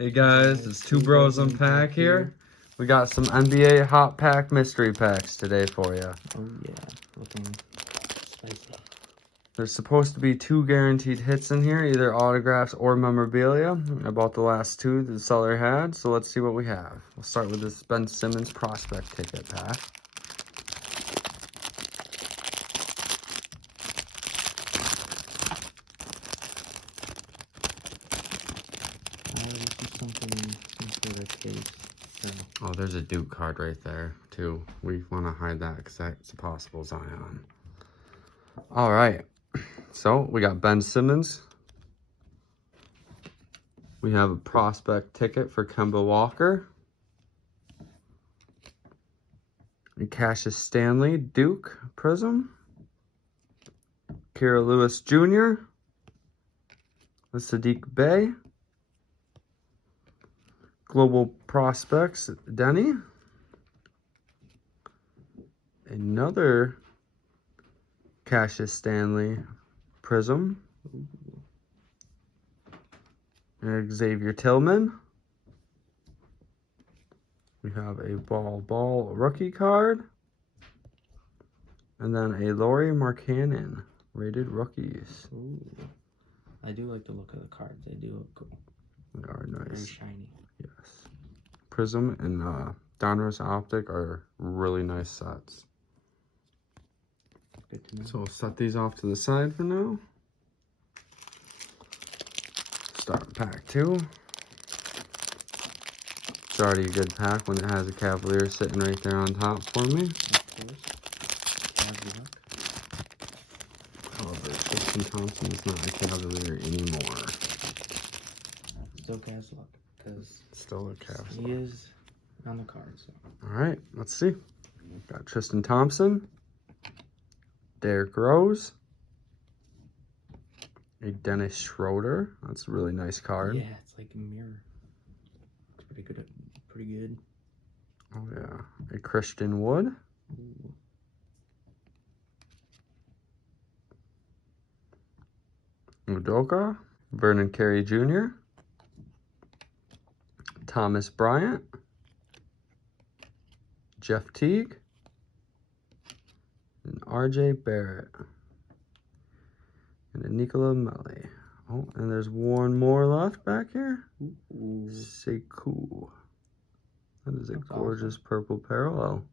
Hey guys, it's Two Bros Unpack here. We got some NBA Hot Pack mystery packs today for you. Oh yeah, looking spicy. There's supposed to be 2 guaranteed hits in here, either autographs or memorabilia. I bought the last 2 the seller had, so let's see what we have. We'll start with this Ben Simmons prospect ticket pack. Oh, there's a Duke card right there, too. We want to hide that because that's a possible Zion. All right. So, we got Ben Simmons. We have a prospect ticket for Kemba Walker. And Cassius Stanley, Duke, Prism. Kira Lewis Jr. The Sadiq Bey. Global Prospects, Denny. Another Cassius Stanley Prism. And Xavier Tillman. We have a Ball rookie card. And then a Lauri Markkanen rated rookies. Ooh. I do like the look of the cards. They do look cool. They are nice. Very shiny. Yes. Prism and Donruss Optic are really nice sets. Good to know. So we'll set these off to the side for now. Start pack 2. It's already a good pack when it has a Cavalier sitting right there on top for me. However, Tristan Thompson is not a Cavalier anymore. Still Cavs luck, because still a Cavs. He is on the card. So. All right, let's see. Got Tristan Thompson, Derrick Rose, a Dennis Schroeder. That's a really nice card. Yeah, it's like a mirror. It's pretty good. Pretty good. Oh yeah, a Christian Wood. Ooh. Udoka, Vernon Carey Jr., Thomas Bryant, Jeff Teague, and RJ Barrett, and a Nikola Melli. Oh, and there's one more left back here. Ooh. Sekou. That is a That's gorgeous awesome. purple parallel.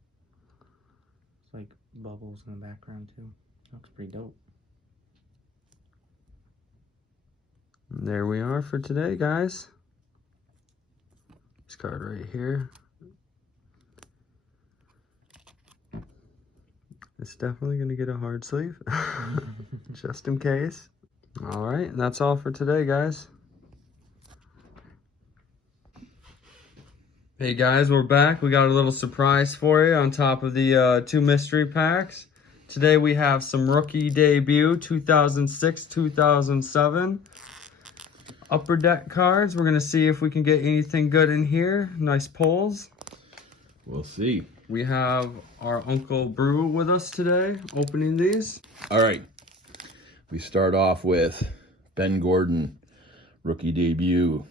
It's like bubbles in the background too. Looks pretty dope. And there we are for today, guys. This card right here. It's definitely going to get a hard sleeve, just in case. All right, and that's all for today, guys. Hey guys, we're back. We got a little surprise for you on top of the 2 mystery packs. Today we have some rookie debut 2006-2007 Upper Deck cards. We're going to see if we can get anything good in here. Nice pulls. We'll see. We have our Uncle Brew with us today, opening these. All right. We start off with Ben Gordon, rookie debut.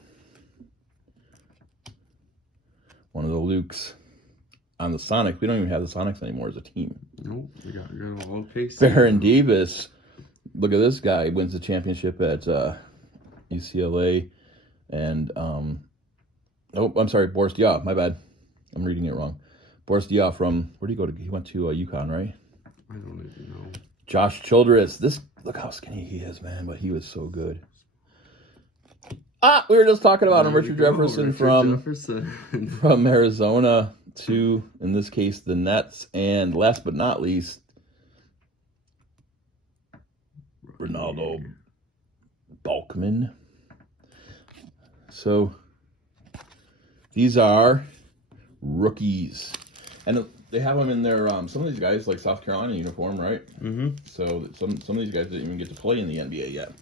One of the Lukes on the Sonics. We don't even have the Sonics anymore as a team. Nope, we got good old OKC. Baron Davis. Look at this guy. Wins the championship at UCLA. And, oh, I'm sorry, Boris Diaw. My bad. I'm reading it wrong. Boris Diaw from, where did he go to? He went to UConn, right? I don't even know. Josh Childress. Look how skinny he is, man, but he was so good. We were just talking about him. Richard Jefferson from Arizona to, in this case, the Nets. And last but not least, Ronaldo Balkman. So these are rookies. And they have them in their, some of these guys, like South Carolina uniform, right? Mm-hmm. So some of these guys didn't even get to play in the NBA yet.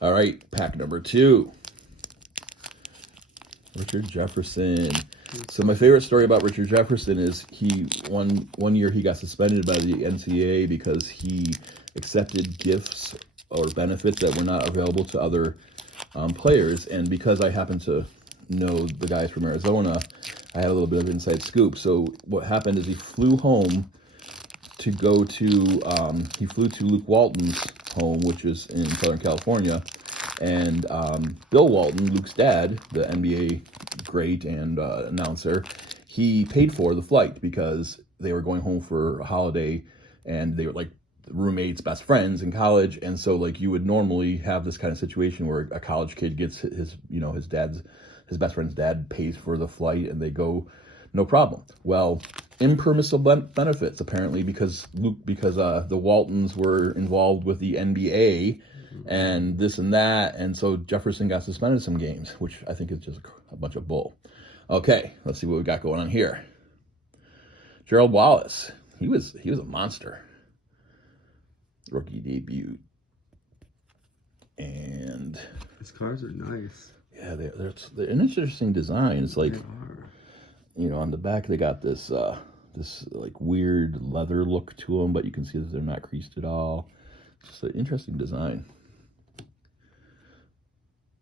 All right, pack number 2. Richard Jefferson. So my favorite story about Richard Jefferson is he one year he got suspended by the NCAA because he accepted gifts or benefits that were not available to other players. And because I happen to know the guys from Arizona, I had a little bit of inside scoop. So what happened is he flew home to go to, he flew to Luke Walton's home, which is in Southern California. And Bill Walton, Luke's dad, the NBA great and announcer, he paid for the flight because they were going home for a holiday, and they were like roommates, best friends in college. And so like you would normally have this kind of situation where a college kid gets his best friend's dad pays for the flight and they go, no problem. Well, impermissible benefits apparently because the Waltons were involved with the NBA and this and that, and so Jefferson got suspended some games, which I think is just a bunch of bull. Okay, let's see what we got going on here. Gerald Wallace, he was a monster. Rookie debut, and These cards are nice. yeah, they're an interesting design. It's like, on the back they got this like weird leather look to them, but you can see that they're not creased at all. It's just an interesting design.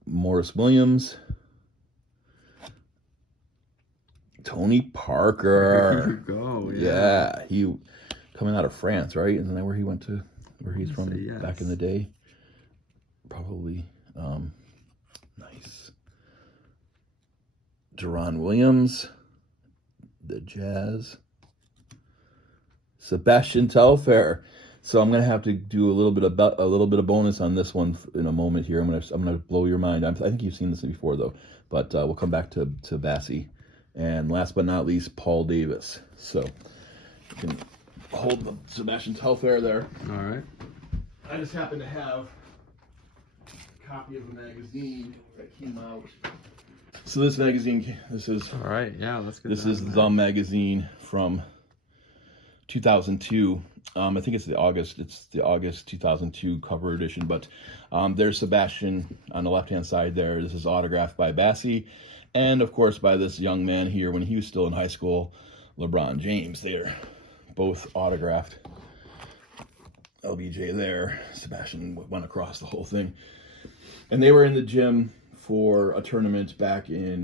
Morris Williams, Tony Parker. There you go. Yeah, he coming out of France, right? Isn't that where he went to? Where he's from yes. Back in the day? Probably. Nice. Deron Williams, the Jazz. Sebastian Telfair. So I'm gonna have to do a little bit of bonus on this one in a moment here. I'm gonna blow your mind. I think you've seen this before though, but we'll come back to Bassie. And last but not least, Paul Davis. So you can hold the Sebastian Telfair there. All right. I just happen to have a copy of the magazine that came out. So this magazine, this is All right. Yeah, let's get this is the magazine from 2002. I think it's the August 2002 cover edition, but there's Sebastian on the left-hand side there. This is autographed by Bassie, and of course by this young man here when he was still in high school, LeBron James. They're both autographed. LBJ there. Sebastian went across the whole thing. And they were in the gym for a tournament back in,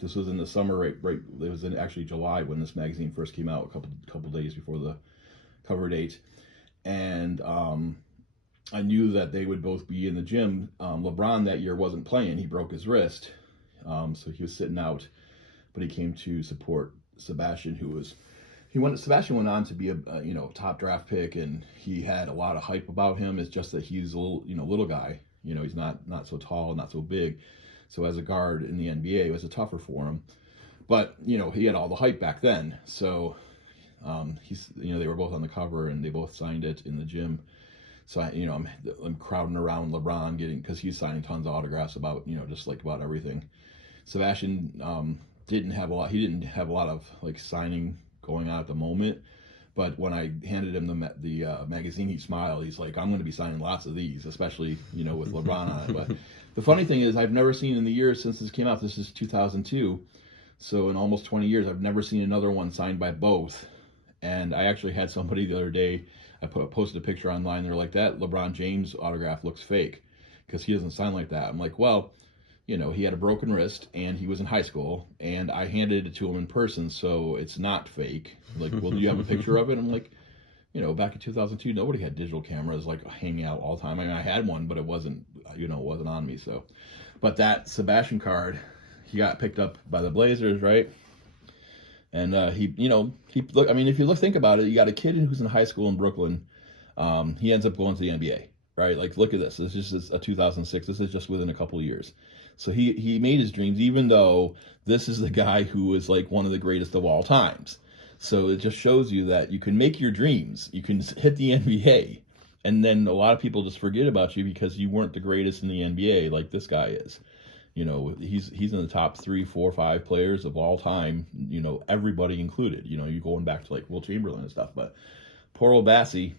this was in the summer, right? It was in actually July when this magazine first came out, a couple days before the cover date. And I knew that they would both be in the gym. LeBron that year wasn't playing. He broke his wrist. So he was sitting out, but he came to support Sebastian, Sebastian went on to be a top draft pick, and he had a lot of hype about him. It's just that he's a little guy. He's not so tall, not so big. So as a guard in the NBA, it was tougher for him. But he had all the hype back then. So they were both on the cover, and they both signed it in the gym. So I'm crowding around LeBron because he's signing tons of autographs about just like about everything. Sebastian didn't have a lot of like signing going on at the moment, but when I handed him the magazine, he smiled. He's like, I'm going to be signing lots of these, especially with LeBron on it. But the funny thing is, I've never seen in the years since this came out, this is 2002, so in almost 20 years I've never seen another one signed by both. And I actually had somebody the other day, I posted a picture online, they're like, that LeBron James autograph looks fake because he doesn't sign like that. I'm like, well, he had a broken wrist and he was in high school, and I handed it to him in person, so it's not fake. Like, well, do you have a picture of it? I'm like, back in 2002, nobody had digital cameras like hanging out all the time. I mean, I had one, but it wasn't on me. So, but that Sebastian card, he got picked up by the Blazers, right? And if you think about it, you got a kid who's in high school in Brooklyn. He ends up going to the NBA, right? Like, look at this. This is just a 2006. This is just within a couple of years. So he made his dreams, even though this is the guy who is like one of the greatest of all times. So it just shows you that you can make your dreams. You can hit the NBA, and then a lot of people just forget about you because you weren't the greatest in the NBA like this guy is. He's in the top 3, 4, 5 players of all time. Everybody included. You're going back to like Will Chamberlain and stuff. But poor old Bassie,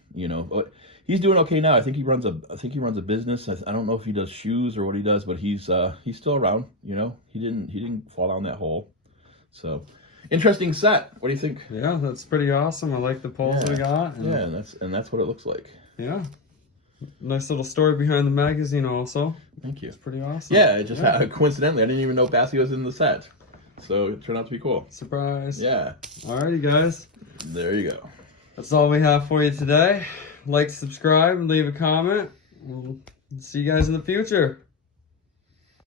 he's doing okay now. I think he runs a business. I don't know if he does shoes or what he does, but he's still around. He didn't fall down that hole. So interesting set. What do you think? Yeah, that's pretty awesome. I like the polls we got. And that's what it looks like. Yeah. Nice little story behind the magazine also. Thank you. It's pretty awesome. Yeah, it just coincidentally, I didn't even know Bassy was in the set. So it turned out to be cool. Surprise. Yeah. Alrighty, guys. There you go. That's all we have for you today. Like, subscribe, and leave a comment. We'll see you guys in the future.